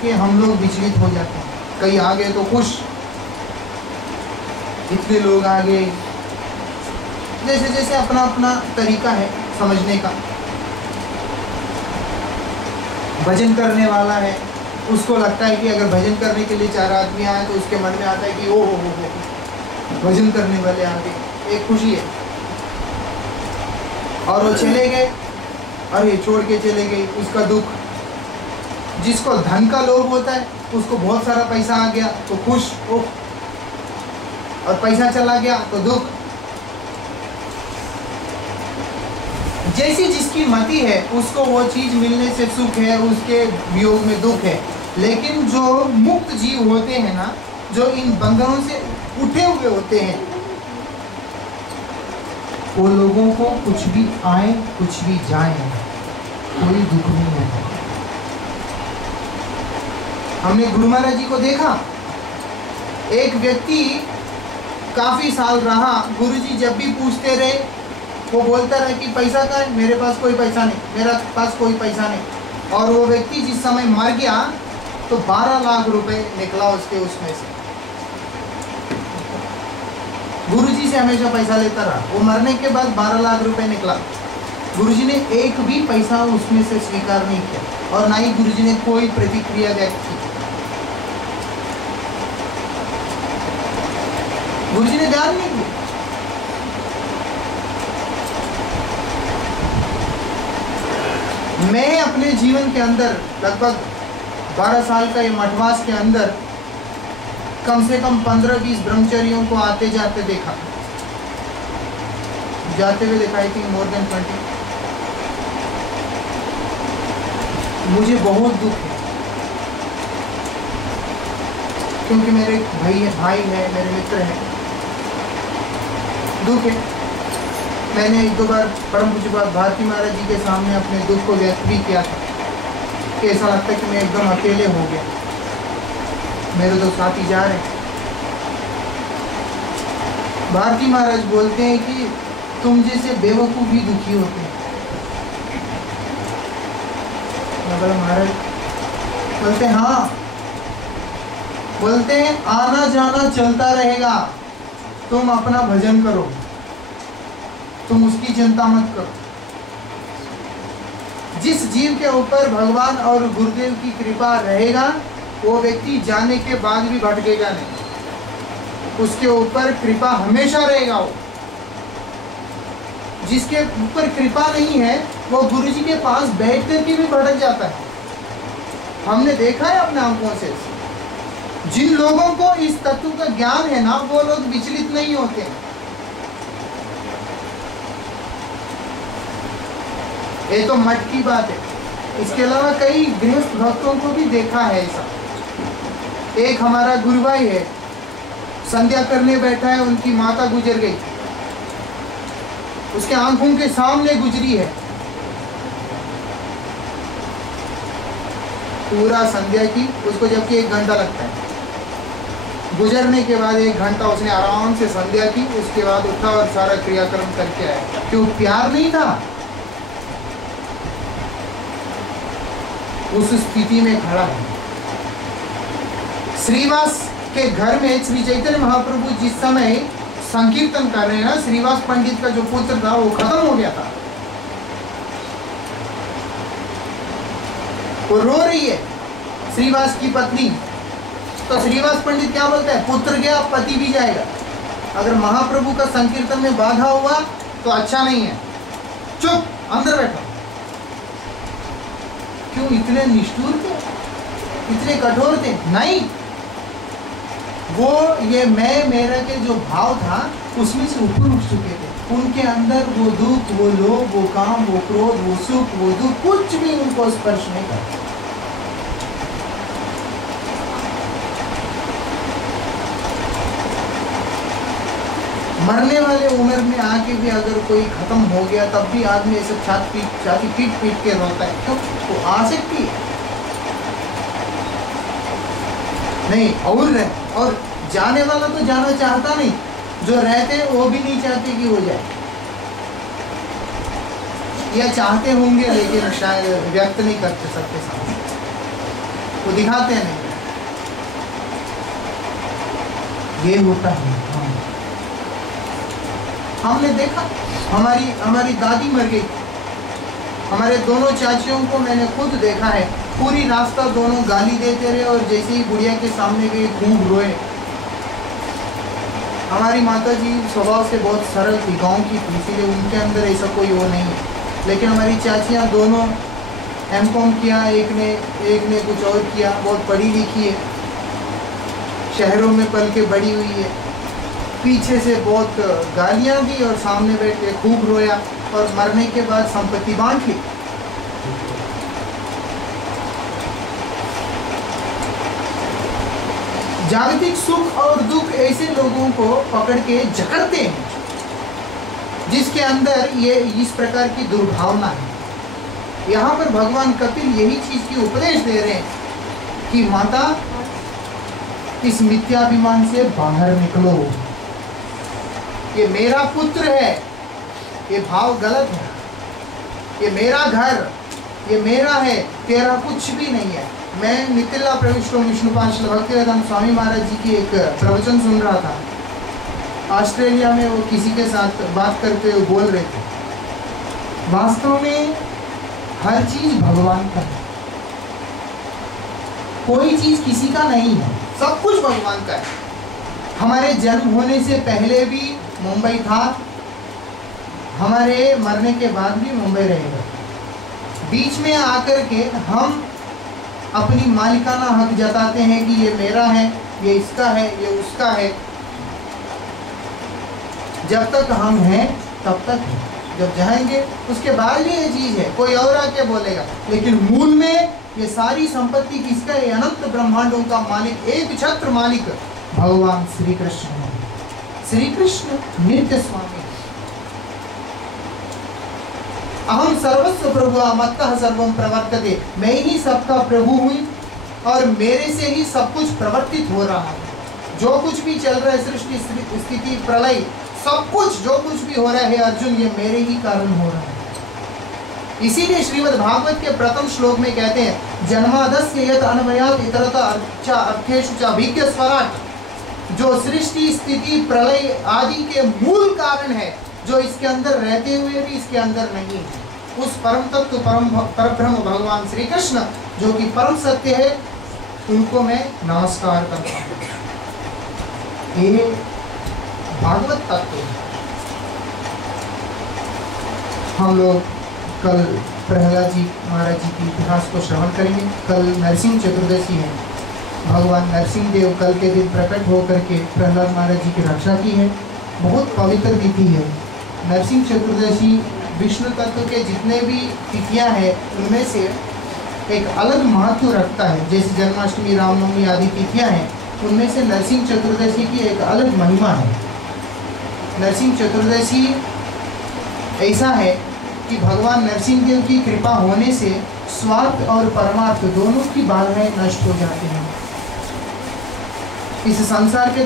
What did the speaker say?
कि हम लोग विचलित हो जाते हैं। कई आ गए तो खुश, इतने लोग आ गए, जैसे जैसे अपना अपना तरीका है समझने का। भजन करने वाला है, उसको लगता है कि अगर भजन करने के लिए 4 आदमी आए तो उसके मन में आता है कि ओ हो भजन करने वाले आ गए, एक खुशी है। और वो चले गए, अरे छोड़ के चले गए, उसका दुख। जिसको धन का लोभ होता है, उसको बहुत सारा पैसा आ गया तो खुश, ओह, और पैसा चला गया तो दुख। जैसी जिसकी मति है, उसको वो चीज मिलने से सुख है, उसके वियोग में दुख है। लेकिन जो मुक्त जीव होते हैं ना, जो इन बंधनों से उठे हुए होते हैं, वो लोगों को कुछ भी आए कुछ भी जाए, कोई दुख नहीं है। हमने गुरु महाराज जी को देखा, एक व्यक्ति काफी साल रहा, गुरुजी जब भी पूछते रहे वो बोलता रहा कि पैसा का है, मेरे पास कोई पैसा नहीं, मेरा पास कोई पैसा नहीं। और वो व्यक्ति जिस समय मर गया तो 12 लाख रुपए निकला उसके उसमें से। गुरुजी से हमेशा पैसा लेता रहा, वो मरने के बाद 12 लाख रुपए निकला। गुरुजी ने एक भी पैसा उसमें से स्वीकार नहीं किया और ना ही गुरुजी ने कोई प्रतिक्रिया व्यक्त की। गुरुजी ने ध्यान नहीं दिया। मैं अपने जीवन के अंदर लगभग 12 साल का ये मठवास के अंदर कम से कम 15-20 ब्रह्मचर्यों को आते जाते देखा, जाते हुए देखा, आई थिंक मोर देन 20। मुझे बहुत दुख है क्योंकि मेरे भाई है, मेरे मित्र हैं, दुख है। मैंने 1-2 बार परम पूज्य बाबा भारती महाराज जी के सामने अपने दुख को व्यक्त भी किया था कि ऐसा लगता है कि मैं एकदम अकेले हो गया, मेरे 2 साथी जा रहे हैं। भारती महाराज बोलते हैं कि तुम जैसे बेवकूफ भी दुखी होते हैं। मैं बोला महाराज, बोलते हैं हाँ, बोलते हैं आना जाना चलता रहेगा, तुम अपना भजन करो, तुम उसकी चिंता मत करो। जिस जीव के ऊपर भगवान और गुरुदेव की कृपा रहेगा, वो व्यक्ति जाने के बाद भी भटकेगा नहीं, उसके ऊपर कृपा हमेशा रहेगा। वो जिसके ऊपर कृपा नहीं है, वो गुरुजी के पास बैठ कर के भी भटक जाता है। हमने देखा है अपने आंखों से। जिन लोगों को इस तत्व का ज्ञान है ना, वो लोग विचलित नहीं होते। ये तो मठ की बात है, इसके अलावा कई गृहस्थ भक्तों को भी देखा है ऐसा। एक हमारा गुरु भाई है, संध्या करने बैठा है, उनकी माता गुजर गई, उसके आंखों के सामने गुजरी है। पूरा संध्या की उसको जबकि 1 घंटा लगता है, गुजरने के बाद 1 घंटा उसने आराम से संध्या की, उसके बाद उठा और सारा क्रियाक्रम करके आया। क्यों? प्यार नहीं था, उस स्थिति में खड़ा है। श्रीवास के घर में श्री चैतन्य महाप्रभु जिस समय संकीर्तन कर रहे हैं ना, श्रीवास पंडित का जो पुत्र था वो खत्म हो गया था, वो रो रही है श्रीवास की पत्नी। तो श्रीवास पंडित क्या बोलता है? पुत्र गया पति भी जाएगा। अगर महाप्रभु का संकीर्तन में बाधा हुआ तो अच्छा नहीं है, चुप अंदर बैठो। क्यों इतने निष्ठुर थे, इतने कठोर थे? नहीं, वो ये मैं मेरा के जो भाव था उसमें से ऊपर उठ चुके थे। उनके अंदर वो दुख, वो लोभ, वो काम, वो क्रोध, वो सुख, वो दुख, कुछ भी उनको स्पर्श नहीं करता। मरने वाले उम्र में आके भी अगर कोई खत्म हो गया तब भी आदमी ऐसे छाती पीट के रोता है। क्यों? वो आसक्ति है नहीं और जाने वाला तो जाना चाहता नहीं, जो रहते वो भी नहीं चाहते कि हो जाए, या चाहते होंगे लेकिन शायद व्यक्त नहीं करते सबके सामने। वो दिखाते नहीं। ये होता है। हमने देखा, हमारी दादी मर गई, हमारे दोनों चाचियों को मैंने खुद देखा है। पूरी रास्ता दोनों गाली देते रहे और जैसे ही गुड़िया के सामने गए खूब रोए। हमारी माता जी स्वभाव से बहुत सरल थी, गांव की थी, इसीलिए उनके अंदर ऐसा कोई वो नहीं है। लेकिन हमारी चाचियाँ दोनों एमकॉम किया, एक ने कुछ और किया, बहुत पढ़ी लिखी है, शहरों में पल के बड़ी हुई है। पीछे से बहुत गालियाँ दी और सामने बैठ के खूब रोया और मरने के बाद संपत्ति बांट ली। जागतिक सुख और दुख ऐसे लोगों को पकड़ के जकड़ते हैं जिसके अंदर ये इस प्रकार की दुर्भावना है। यहाँ पर भगवान कपिल यही चीज की उपदेश दे रहे हैं कि माता, इस मिथ्याभिमान से बाहर निकलो। ये मेरा पुत्र है, ये भाव गलत है। ये मेरा घर, ये मेरा है, तेरा कुछ भी नहीं है। मैं नितिला प्रविष्टो विष्णुपांशल भक्तिवेदांत स्वामी महाराज जी की एक प्रवचन सुन रहा था। ऑस्ट्रेलिया में वो किसी के साथ बात करते हुए बोल रहे थे, वास्तव में हर चीज भगवान का है, कोई चीज किसी का नहीं है, सब कुछ भगवान का है। हमारे जन्म होने से पहले भी मुंबई था, हमारे मरने के बाद भी मुंबई रहेगा। बीच में आकर के हम अपनी मालिकाना हक जताते हैं कि ये मेरा है, ये इसका है, ये उसका है। जब तक हम हैं तब तक है, जब जाएंगे उसके बाद भी ये चीज है, कोई और आके बोलेगा। लेकिन मूल में ये सारी संपत्ति किसका है? अनंत ब्रह्मांडों का मालिक, एक छत्र मालिक भगवान श्री कृष्ण है। श्री कृष्ण नित्य स्वामी। अहम सर्वस्व प्रभु मत्तः सर्वम प्रवर्तते, मैं ही सबका प्रभु हुई और मेरे से ही सब कुछ प्रवर्तित हो रहा है। जो कुछ भी चल रहा है, सृष्टि स्थिति प्रलय, सब कुछ जो कुछ भी हो रहा है अर्जुन, ये मेरे ही कारण हो रहा है। इसीलिए श्रीमद् भागवत के प्रथम श्लोक में कहते हैं, जन्मादस्य यत् अनवयात् इतरतः अर्थेषु च अभिज्ञ स्वराट्, जो सृष्टि स्थिति प्रलय आदि के मूल कारण है, जो इसके अंदर रहते हुए भी इसके अंदर नहीं है, उस परम तत्व परब्रह्म भगवान श्री कृष्ण जो कि परम सत्य है, उनको मैं नमस्कार करता हूँ। ये भागवत तत्व है। हम लोग कल प्रहलाद जी महाराज जी के इतिहास को श्रवण करेंगे। कल नरसिंह चतुर्दशी है। भगवान नरसिंह देव कल के दिन प्रकट होकर के प्रहलाद महाराज जी की रक्षा की है। बहुत पवित्र तिथि है नरसिंह चतुर्दशी। विष्णु तत्व के जितने भी तिथियां हैं उनमें से एक अलग महत्व रखता है। जैसे जन्माष्टमी, रामनवमी आदि तिथियां हैं, उनमें से नरसिंह चतुर्दशी की एक अलग महिमा है। नरसिंह चतुर्दशी ऐसा है कि भगवान नरसिंह देव की कृपा होने से स्वार्थ और परमार्थ दोनों की बाधाएं नष्ट हो जाती हैं। इस संसार के